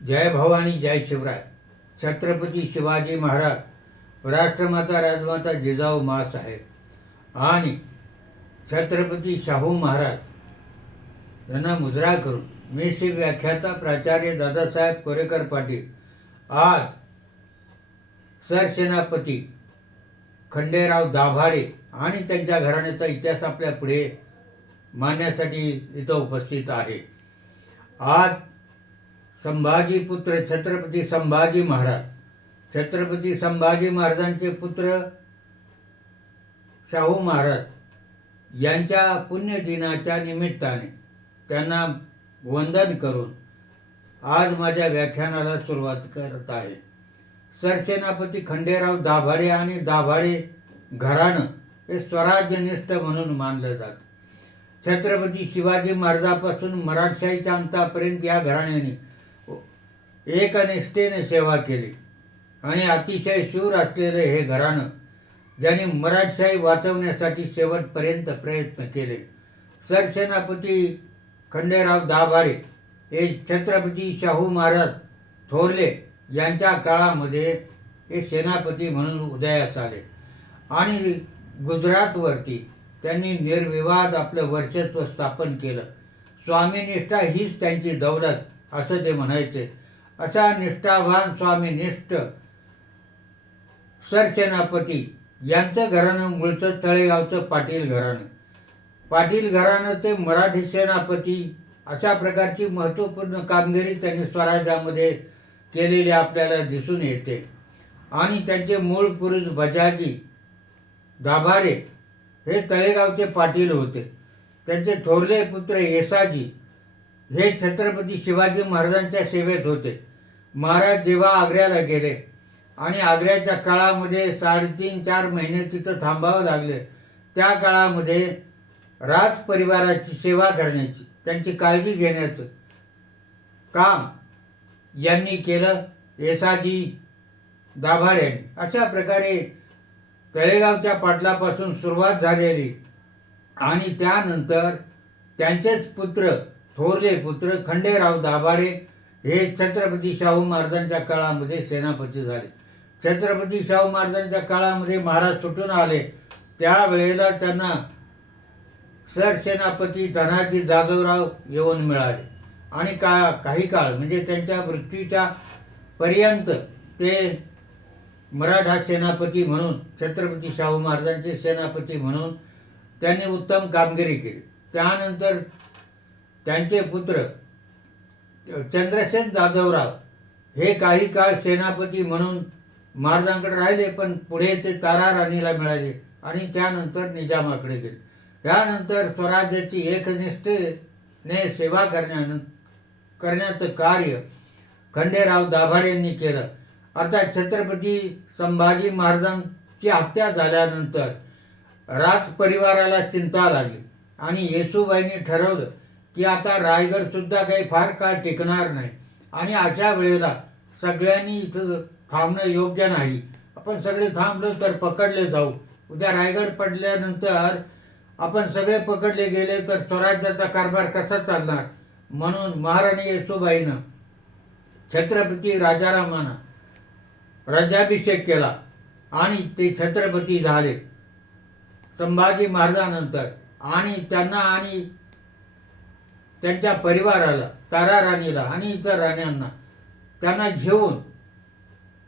जय भवानी जय शिवराय. छत्रपती शिवाजी महाराज राष्ट्रमाता राजमाता जिजाऊ मासाहेब आणि छत्रपती शाहू महाराज यांना मुद्रा करून मी श्री व्याख्याता प्राचार्य दादासाहेब कोरेकर पाटील आज सरसेनापती खंडेराव दाभाडे आणि त्यांच्या घराण्याचा इतिहास आपल्या पुढे मांडण्यासाठी इथं उपस्थित आहे. आज संभाजी पुत्र छत्रपती संभाजी महाराज. छत्रपती संभाजी महाराजांचे पुत्र शाहू महाराज यांच्या पुण्यदिनाच्या निमित्ताने त्यांना वंदन करून आज माझ्या व्याख्यानाला सुरुवात करत आहे. सरसेनापती खंडेराव दाभाडे आणि दाभाडे घराणं हे स्वराज्यनिष्ठ म्हणून मानलं जातं. छत्रपती शिवाजी महाराजापासून मराठशाहीच्या अंतापर्यंत या घराण्याने एकनिष्ठेने सेवा केली. आणि अतिशय शूर असलेले हे घराणं ज्यांनी मराठशाही वाचवण्यासाठी शेवटपर्यंत प्रयत्न केले. सरसेनापती खंडेराव दाभाडे हे छत्रपती शाहू महाराज थोरले यांच्या काळामध्ये हे सेनापती म्हणून उदयास आले. आणि गुजरातवरती त्यांनी निर्विवाद आपलं वर्चस्व स्थापन केलं. स्वामीनिष्ठा हीच त्यांची दौलत असं ते म्हणायचे. असा निष्ठावान स्वामीनिष्ठ सरसेनापती यांचं घराणं मूळचं तळेगावचं पाटील घराणं. पाटील घराणं ते मराठी सेनापती अशा प्रकारची महत्त्वपूर्ण कामगिरी त्यांनी स्वराज्यामध्ये केलेली आपल्याला दिसून येते. आणि त्यांचे मूळ पुरुष बजाजी दाभाडे हे तळेगावचे पाटील होते. त्यांचे थोरले पुत्र येसाजी हे छत्रपती शिवाजी महाराजांच्या सेवेत होते. महाराज जेव्हा आग्र्याला गेले आणि आग्र्याच्या काळामध्ये साडेतीन चार महिने तिथं थांबावं लागले त्या काळामध्ये राज परिवाराची सेवा करण्याची त्यांची काळजी घेण्याचं काम यांनी केलं. येसाजी दाभाड्यांनी अशा प्रकारे तळेगावच्या पाटलापासून सुरुवात झालेली आणि त्यानंतर त्यांचेच पुत्र थोरले पुत्र खंडेराव दाभाडे हे छत्रपती शाहू महाराजांच्या काळामध्ये सेनापती झाले. छत्रपती शाहू महाराजांच्या काळामध्ये महाराज सुटून आले. त्यावेळेला त्यांना सरसेनापती धनाजी जाधवराव येऊन मिळाले. आणि का काही काळ म्हणजे त्यांच्या मृत्यूच्या पर्यंत ते मराठा सेनापती म्हणून छत्रपती शाहू महाराजांचे सेनापती म्हणून त्यांनी उत्तम कामगिरी केली. त्यानंतर त्यांचे पुत्र चंद्रसेन जाधवराव हे काही काळ सेनापती म्हणून महाराजांकडे राहिले पण पुढे ते तारा राणीला मिळाले आणि त्यानंतर निजामाकडे गेले. त्यानंतर स्वराज्याची एकनिष्ठेने सेवा करण्या करण्याचं कार्य खंडेराव दाभाड यांनी केलं. अर्थात छत्रपती संभाजी महाराजांची हत्या झाल्यानंतर राज परिवाराला चिंता लागली आणि येसूबाईंनी ठरवलं की आता रायगड सुद्धा काही फार काळ टिकणार नाही. आणि अशा वेळेला सगळ्यांनी इथं थांबणं योग्य नाही. आपण सगळे थांबलो तर पकडले जाऊ. उद्या रायगड पडल्यानंतर आपण सगळे पकडले गेले तर स्वराज्याचा कारभार कसा चालणार? म्हणून महाराणी येसुबाईनं छत्रपती राजारामानं राज्याभिषेक केला आणि ते छत्रपती झाले. संभाजी महाराजानंतर आणि त्यांना आणि त्यांच्या परिवाराला तारा राणीला आणि इतर राण्यांना त्यांना घेऊन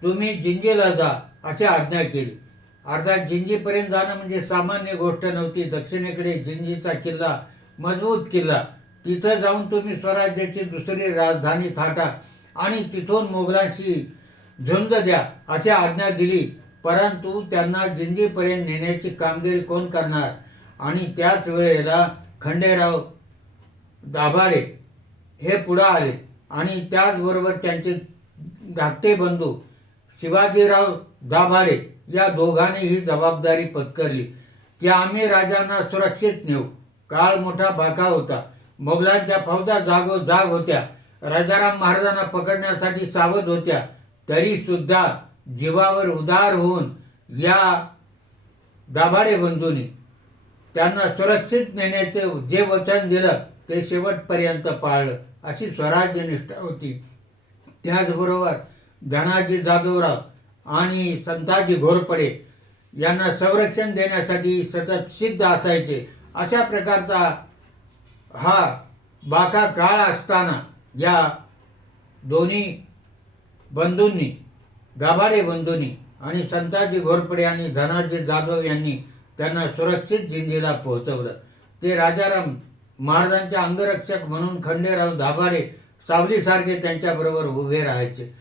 तुम्ही जिंजीला जा अशी आज्ञा केली. अर्थात जिंजीपर्यंत जाणं म्हणजे सामान्य गोष्ट नव्हती. दक्षिणेकडे जिंजीचा किल्ला मजबूत किल्ला. तिथं जाऊन तुम्ही स्वराज्याची दुसरी राजधानी थाटा आणि तिथून मोगलांशी झुंज द्या अशी आज्ञा दिली. परंतु त्यांना जिंजीपर्यंत नेण्याची कामगिरी कोण करणार? आणि त्याच वेळेला खंडेराव दाभाडे हे पुढं आले. आणि त्याचबरोबर त्यांचे धाकटे बंधू शिवाजीराव दाभाडे या दोघांनी ही जबाबदारी पत्करली की आम्ही राजांना सुरक्षित नेऊ. काळ मोठा बाका होता. मोगलांच्या फौजा जागो जाग होत्या. राजाराम महाराजांना पकडण्यासाठी सावध होत्या. तरी सुद्धा जीवावर उदार होऊन या दाभाडे बंधूंनी त्यांना सुरक्षित नेण्याचे जे वचन दिलं ते शेवटपर्यंत पाळलं. अशी स्वराज्य निष्ठा होती. त्याचबरोबर धनाजी जाधवराव आणि संताजी घोरपडे यांना संरक्षण देण्यासाठी सतत सिद्ध असायचे. अशा प्रकारचा हा बाका काळ असताना या दोन्ही बंधूंनी गाभाडे बंधूंनी आणि संताजी घोरपडे आणि धनाजी जाधव यांनी त्यांना सुरक्षित जिंजीला पोहोचवलं. ते राजाराम महाराजांच्या अंगरक्षक म्हणून खंडेराव दाभाडे सावलीसारखे त्यांच्याबरोबर उभे राहायचे.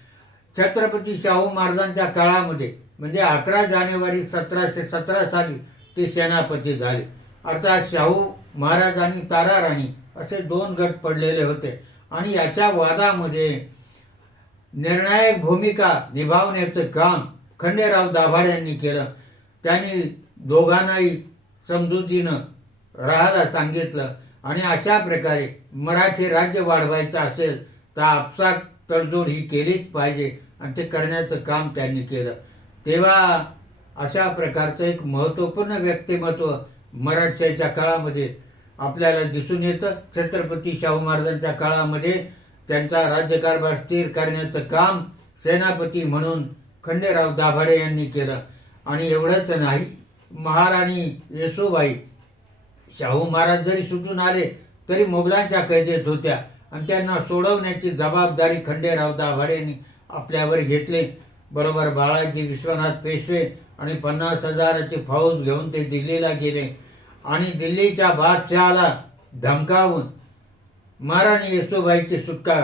छत्रपती शाहू महाराजांच्या काळामध्ये म्हणजे अकरा जानेवारी सतराशे सतरा साली ते सेनापती झाले. अर्थात शाहू महाराज आणि तारा राणी असे दोन गट पडलेले होते. आणि याच्या वादामध्ये निर्णायक भूमिका निभावण्याचं काम खंडेराव दाभाडे यांनी केलं. त्यांनी दोघांनाही समजुतीनं राहायला सांगितलं. आणि अशा प्रकारे मराठी राज्य वाढवायचं असेल तर आपसात तडजोड ही केलीच पाहिजे आणि ते करण्याचं काम त्यांनी केलं. तेव्हा अशा प्रकारचं एक महत्त्वपूर्ण व्यक्तिमत्व मराठशाहीच्या काळामध्ये आपल्याला दिसून येतं. छत्रपती शाहू महाराजांच्या काळामध्ये त्यांचा राज्यकारभार स्थिर करण्याचं काम सेनापती म्हणून खंडेराव दाभाडे यांनी केलं. आणि एवढंच नाही महाराणी येसूबाई शाहू महाराज जरी सुटून आले तरी मोगलांच्या कैदेत होत्या. आणि त्यांना सोडवण्याची जबाबदारी खंडेराव दाभाड्यांनी आपल्यावर घेतले. बरोबर बाळाजी विश्वनाथ पेशवे आणि पन्नास हजाराची फौज घेऊन ते दिल्लीला गेले. आणि दिल्लीच्या बादशहाला धमकावून महाराणी येसूबाईची सुटका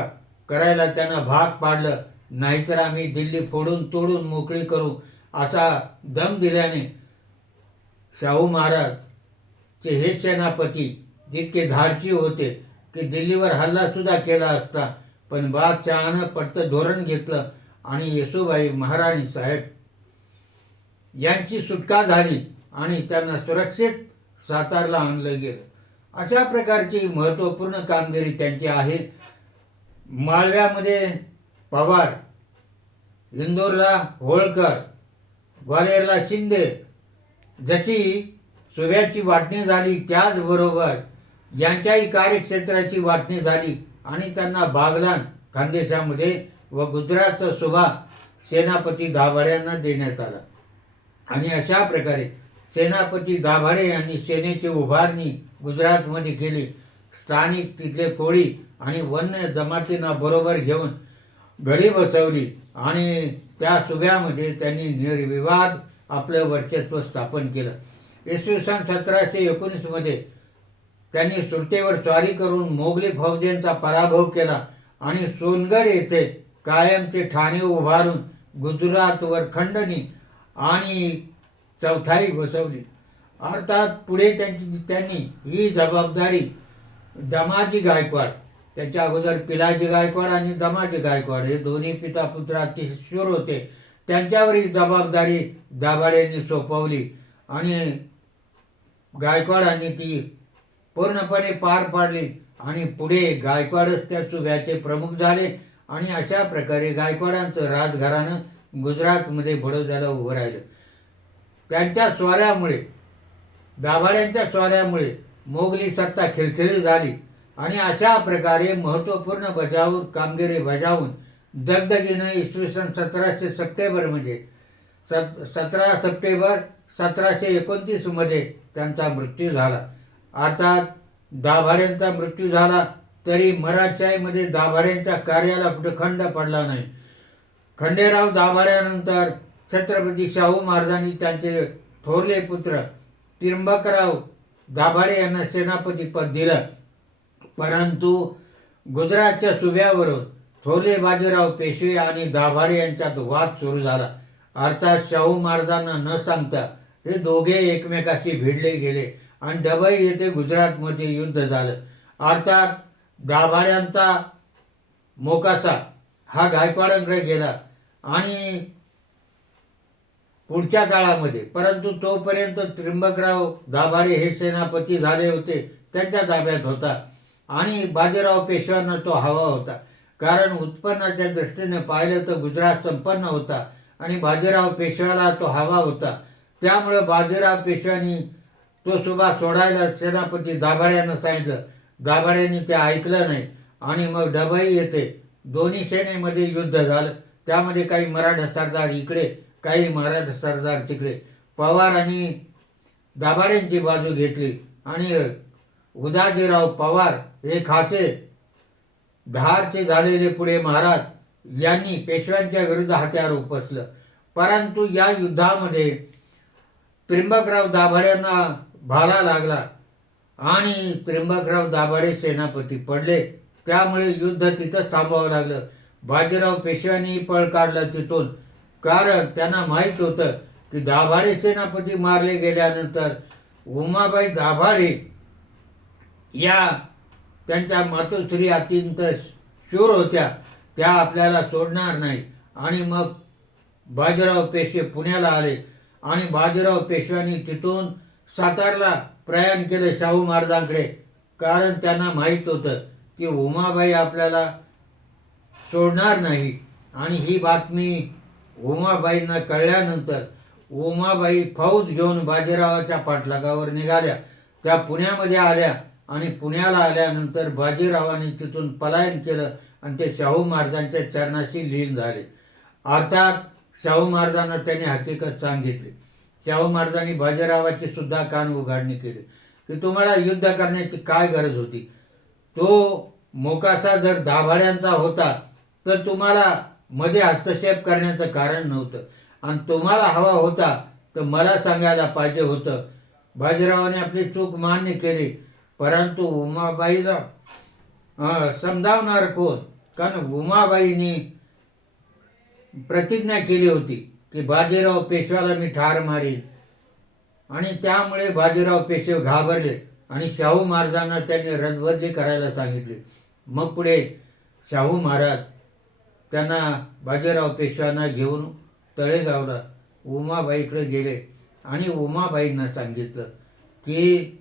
करायला त्यांना भाग पाडलं. नाहीतर आम्ही दिल्ली फोडून तोडून मोकळी करू असा दम दिल्याने शाहू महाराज की हे सेनापती जितके धाडसी होते की दिल्लीवर हल्ला सुद्धा केला असता पण बादशहानं पडतं धोरण घेतलं आणि येसूबाई महाराणी साहेब यांची सुटका झाली आणि त्यांना सुरक्षित सातारला आणलं गेलं. अशा प्रकारची महत्त्वपूर्ण कामगिरी त्यांची आहे. माळव्यामध्ये पवार इंदोरला होळकर ग्वालेरला शिंदे जशी सुव्याची वाटणी झाली त्याचबरोबर यांच्याही कार्यक्षेत्राची वाटणी झाली आणि त्यांना बागलान खानदेशामध्ये व गुजरातचा सुभा सेनापती दाभाड्यांना देण्यात आला. आणि अशा प्रकारे सेनापती दाभाडे यांनी सेनेची उभारणी गुजरातमध्ये केली. स्थानिक तिथले कोळी आणि वन्य जमातींना बरोबर घेऊन घडी बसवली आणि त्या सुभ्यामध्ये त्यांनी निर्विवाद आपलं वर्चस्व स्थापन केलं. इसवी सन सतराशे एकोणीसमध्ये त्यांनी सुरतेवर स्वारी करून मोगली फौजेंचा पराभव केला आणि सोनगड येथे कायमचे ठाणे उभारून गुजरातवर खंडणी आणि चौथाई बसवली. अर्थात पुढे त्यांची त्यांनी ही जबाबदारी दमाजी गायकवाड त्याच्या अगोदर पिलाजी गायकवाड आणि दमाजी गायकवाड हे दोन्ही पिता पुत्र अतिशय होते. त्यांच्यावर ही जबाबदारी दाभाड्यांनी सोपवली आणि गायकवाडांनी ती पूर्णपणे पार पाडली आणि पुढे गायकवाडच त्या सुभ्याचे प्रमुख झाले आणि अशा प्रकारे गायकवाडांचं राजघराणं गुजरातमध्ये बडोद्याला उभं राहिलं. त्यांच्या स्वाऱ्यामुळे दाभाड्यांच्या स्वाऱ्यामुळे मोगली सत्ता खिळखिळी झाली आणि अशा प्रकारे महत्त्वपूर्ण बजावून कामगिरी बजावून दगदगीनं इसवी सन सतराशे सप्टेंबर म्हणजे सत सतरा सप्टेंबर सतराशे एकोणतीसमध्ये त्यांचा मृत्यू झाला. अर्थात दाभाड्यांचा मृत्यू झाला तरी मराठशाहीमध्ये दाभाड्यांच्या कार्याला कुठे खंड पडला नाही. खंडेराव दाभाड्यानंतर छत्रपती शाहू महाराजांनी त्यांचे थोरले पुत्र त्र्यंबकराव दाभाडे यांना सेनापती पद दिलं. परंतु गुजरातच्या सुभ्यावरून थोरले बाजीराव पेशवे आणि दाभाडे यांच्यात वाद सुरू झाला. अर्थात शाहू महाराजांना न सांगता हे दोघे एकमेकाशी भिडले गेले आणि डबई येथे गुजरातमध्ये युद्ध झालं. अर्थात दाभाड्यांचा मोकासा हा गायकवाडांकडे गेला आणि पुढच्या काळामध्ये परंतु तोपर्यंत त्र्यंबकराव दाभाडे हे सेनापती झाले होते त्यांच्या ताब्यात होता आणि बाजीराव पेशव्यांना तो हवा होता. कारण उत्पन्नाच्या दृष्टीने पाहिलं तर गुजरात संपन्न होता आणि बाजीराव पेशव्याला तो हवा होता. त्यामुळं बाजीराव पेशव्यांनी तो सुभा सोडायला सेनापती दाभाड्यानं सांगितलं. दाभाड्यांनी ते ऐकलं नाही. आणि मग डबई येते. दोन्ही सेनेमध्ये युद्ध झालं. त्यामध्ये काही मराठा सरदार इकडे काही मराठा सरदार तिकडे. पवार आणि बाजू घेतली. आणि उदाजीराव पवार हे खासे धारचे झालेले पुढे महाराज यांनी पेशव्यांच्या विरुद्ध हत्यार उपसलं. परंतु या युद्धामध्ये त्रिंबकराव दाभाड्यांना भाला लागला. आणि त्रिंबकराव दाभाडे सेनापती पडले. त्यामुळे युद्ध तिथंच थांबावं लागलं. बाजीराव पेशव्यांनी पळ काढला तिथून. कारण त्यांना माहीत होतं की दाभाडे सेनापती मारले गेल्यानंतर उमाबाई दाभाडे या त्यांच्या मातोश्री अत्यंत शूर होत्या. त्या आपल्याला सोडणार नाही. आणि मग बाजीराव पेशवे पुण्याला आले. आणि बाजीराव पेशव्यांनी तिथून सातारला प्रयाण केलं शाहू महाराजांकडे. कारण त्यांना माहीत होतं की उमाबाई आपल्याला सोडणार नाही. आणि ही बातमी उमाबाईंना कळल्यानंतर उमाबाई फौज घेऊन बाजीरावाच्या पाठलागावर निघाल्या. त्या पुण्यामध्ये आल्या आणि पुण्याला आल्यानंतर बाजीरावाने तिथून पलायन केलं आणि ते शाहू महाराजांच्या चरणाशी लीन झाले. अर्थात शाहू महाराजांना त्यांनी हकीकत सांगितली. शाहू महाराजांनी बाजीरावाची सुद्धा कान उघाडणी केली. की तुम्हाला युद्ध करण्याची काय गरज होती? तो मोकासा जर दाभाड्यांचा होता तर तुम्हाला मध्ये हस्तक्षेप करण्याचं कारण नव्हतं. आणि तुम्हाला हवा होता तर मला सांगायला पाहिजे होतं. बाजीरावाने आपली चूक मान्य केली परंतु उमाबाईला समजावणार कोण? कारण उमाबाईनी प्रतिज्ञा केली होती की बाजीराव पेशव्याला मी ठार मारीन. आणि त्यामुळे बाजीराव पेशवे घाबरले आणि शाहू महाराजांना त्यांनी रदबदली करायला सांगितली. मग पुढे शाहू महाराज त्यांना बाजीराव पेशव्यांना घेऊन तळेगावला उमाबाईकडे गेले आणि उमाबाईंना सांगितलं की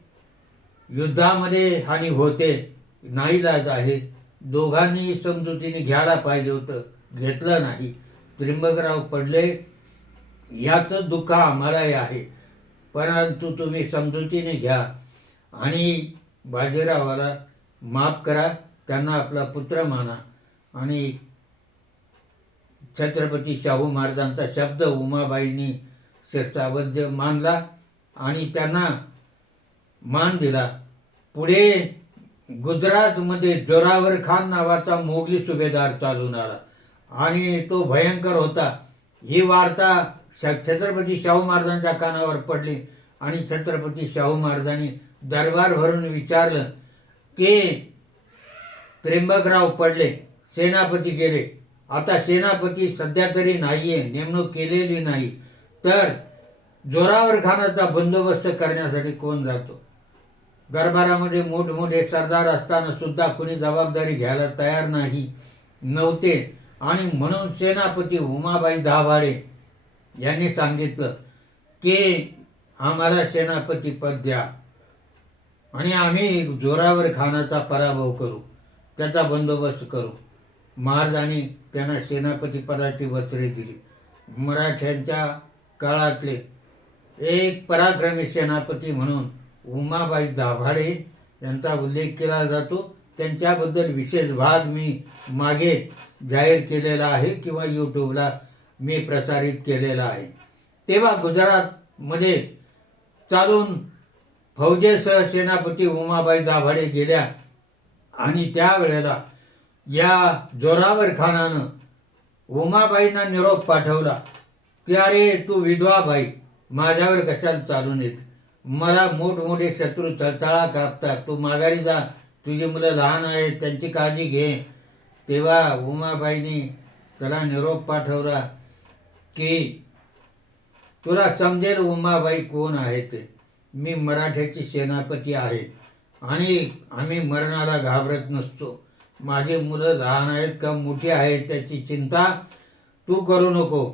युद्धामध्ये हानी होते नाईलाज आहे. दोघांनी समजुतीने घ्यायला पाहिजे होतं घेतलं नाही. त्रिंबकराव पडले याचं दुःख आम्हालाही आहे. परंतु तुम्ही समजुतीने घ्या आणि बाजीरावाला माफ करा त्यांना आपला पुत्र माना. आणि छत्रपती शाहू महाराजांचा शब्द उमाबाईंनी शिरसाबद्ध मानला आणि त्यांना मान दिला. पुढे गुजरातमध्ये जोरावर खान नावाचा मोगली सुभेदार चालून आला. आणि तो भयंकर होता. ही वार्ता श- छत्रपती शाहू महाराजांच्या कानावर पडली आणि छत्रपती शाहू महाराजांनी दरबार भरून विचारलं की त्र्यंबकराव पडले सेनापती गेले. आता सेनापती सध्या तरी नाहीये नेमणूक केलेली नाही. तर जोरावर खानाचा बंदोबस्त करण्यासाठी कोण जातो? दरबारामध्ये मोठमोठे सरदार असताना सुद्धा कुणी जबाबदारी घ्यायला तयार नाही. नव्हते. आणि म्हणून सेनापती उमाबाई दाभाडे यांनी सांगितलं की आम्हाला सेनापती पद द्या आणि आम्ही जोरावर खानाचा पराभव करू त्याचा बंदोबस्त करू. महाराजांनी त्यांना सेनापती पदाची वस्त्रे दिली. मराठ्यांच्या काळातले एक पराक्रमी सेनापती म्हणून उमाबाई दाभाडे यांचा उल्लेख केला जातो. त्यांच्याबद्दल विशेष भाग मी मागे जाहीर केलेला आहे किंवा यूट्यूबला मी प्रसारित केलेला आहे. तेव्हा गुजरातमध्ये चालून फौजेसह सेनापती उमाबाई दाभाडे गेल्या आणि त्यावेळेला या जोरावर खानानं उमाबाईंना निरोप पाठवला की अरे तू विधवा बाई माझ्यावर कशाला चालून येत? मला मोठमोठे शत्रू चळचळा कापतात. तू माघारी जा. तुझी मुलं लहान आहेत त्यांची काळजी घे. तेव्हा उमाबाईने त्याला निरोप पाठवला की तुला समजेल उमाबाई कोण आहे ते मी मराठ्याची सेनापती आहे आणि आम्ही मरणाला घाबरत नसतो. माझे मुलं लहान आहेत का मोठी आहेत त्याची चिंता तू करू नको.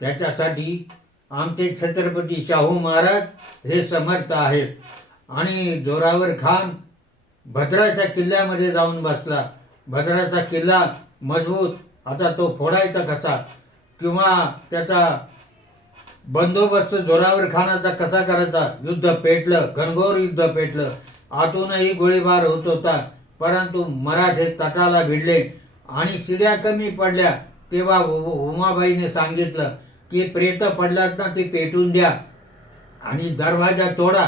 त्याच्यासाठी आमचे छत्रपती शाहू महाराज हे समर्थ आहेत. आणि जोरावर खान भद्राच्या किल्ल्यामध्ये जाऊन बसला. भद्राचा किल्ला मजबूत. आता तो फोडायचा कसा? किंवा त्याचा बंदोबस्त जोरावर खानाचा कसा करायचा? युद्ध पेटलं घनघोर युद्ध पेटलं. आतूनही गोळीबार होत होता. परंतु मराठे तटाला भिडले आणि शिड्या कमी पडल्या. तेव्हा उमाबाईने सांगितलं की प्रेत पडलात ना ते पेटून द्या. आणि दरवाजा तोडा.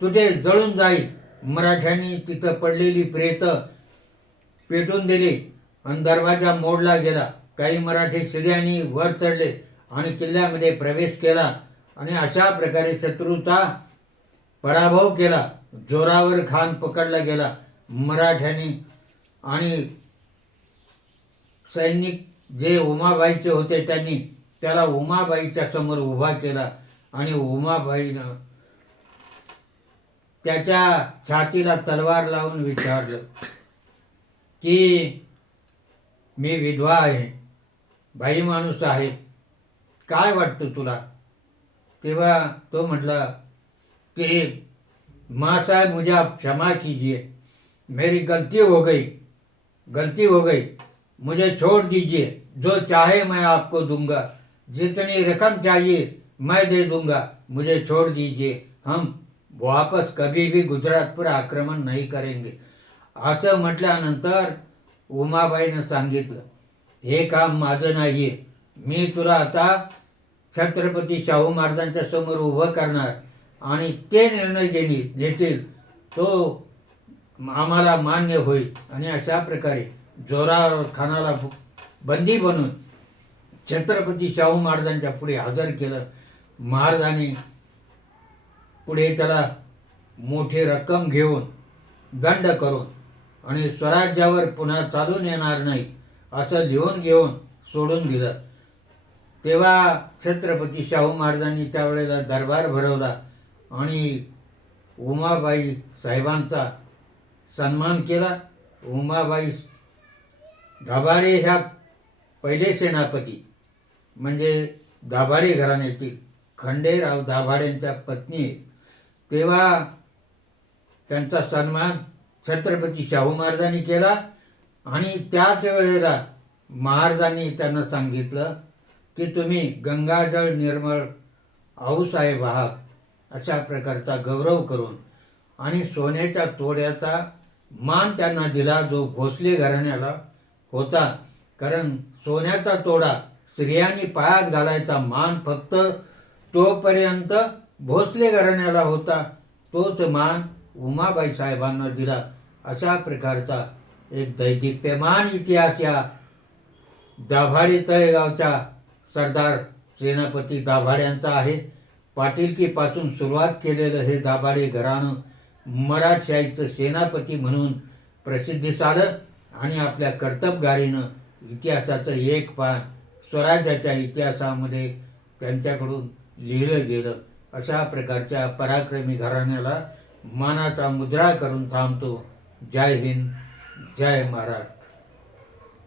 तुझे जळून जाईल. मराठ्यांनी तिथं पडलेली प्रेत पेटून दिली आणि दरवाजा मोडला गेला. काही मराठी स्त्रियांनी वर चढले आणि किल्ल्यामध्ये प्रवेश केला आणि अशा प्रकारे शत्रूचा पराभव केला. जोरावर खान पकडला गेला. मराठ्यांनी आणि सैनिक जे उमाबाईचे होते त्यांनी त्याला उमाबाईच्या समोर उभा केला आणि उमाबाईनं त्याच्या छातीला तलवार लावून विचारलं. की मी विधवा आहे बाई माणूस आहे काय वाटतं तुला? तेव्हा तो म्हटला की माँ साहब मुझे आप क्षमा कीजिए. मेरी गलती हो गई गलती हो गई. मुझे छोड़ दीजिए. जो चाहे मैं आपको दूंगा. जितनी रकम चाहिए मैं दे दूंगा. मुझे छोड़ दीजिए. हम वापस कभी भी गुजरात पर आक्रमण नहीं करेंगे. असं म्हटल्यानंतर उमाबाईनं सांगितलं हे काम माझं नाहीये. मी तुला आता छत्रपती शाहू महाराजांच्या समोर उभं करणार आणि ते निर्णय घेणे घेतील. तो आम्हाला मान्य होईल. आणि अशा प्रकारे जोरावर खानाला बंदी बनून छत्रपती शाहू महाराजांच्या पुढे हजर केलं. महाराजांनी पुढे त्याला मोठी रक्कम घेऊन दंड करून आणि स्वराज्यावर पुन्हा चालून येणार नाही असं लिहून घेऊन सोडून दिलं. तेव्हा छत्रपती शाहू महाराजांनी त्यावेळेला दरबार भरवला आणि उमाबाई साहेबांचा सन्मान केला. उमाबाई दाभाडे ह्या पहिले सेनापती म्हणजे दाभाडे घराण्यातील खंडेराव दाभाडेंच्या पत्नी. तेव्हा त्यांचा सन्मान छत्रपती शाहू महाराजांनी केला आणि त्याच वेळेला महाराजांनी त्यांना सांगितलं की तुम्ही गंगाजळ निर्मळ आऊसाहेब आहात अशा प्रकारचा गौरव करून आणि सोन्याच्या तोड्याचा मान त्यांना दिला जो भोसले घराण्याला होता. कारण सोन्याचा तोडा स्त्रियांनी पायात घालायचा मान फक्त तोपर्यंत भोसले घराण्याला होता. तोच मान उमाबाई साहेबांना दिला. अशा प्रकारचा एक दैदिप्यमान इतिहास या दाभाडे तळेगावच्या सरदार सेनापती दाभाड्यांचा आहे. पाटीलकीपासून सुरुवात केलेलं हे दाभाडे घराणं मराठशाहीचं सेनापती म्हणून प्रसिद्धीस आलं आणि आपल्या कर्तबगारीनं इतिहासाचं एक पान स्वराज्याच्या इतिहासामध्ये त्यांच्याकडून लिहिलं गेलं. अशा प्रकारच्या पराक्रमी घराण्याला मानाचा मुद्रा करून थांबतो. जय हिंद. जय महाराज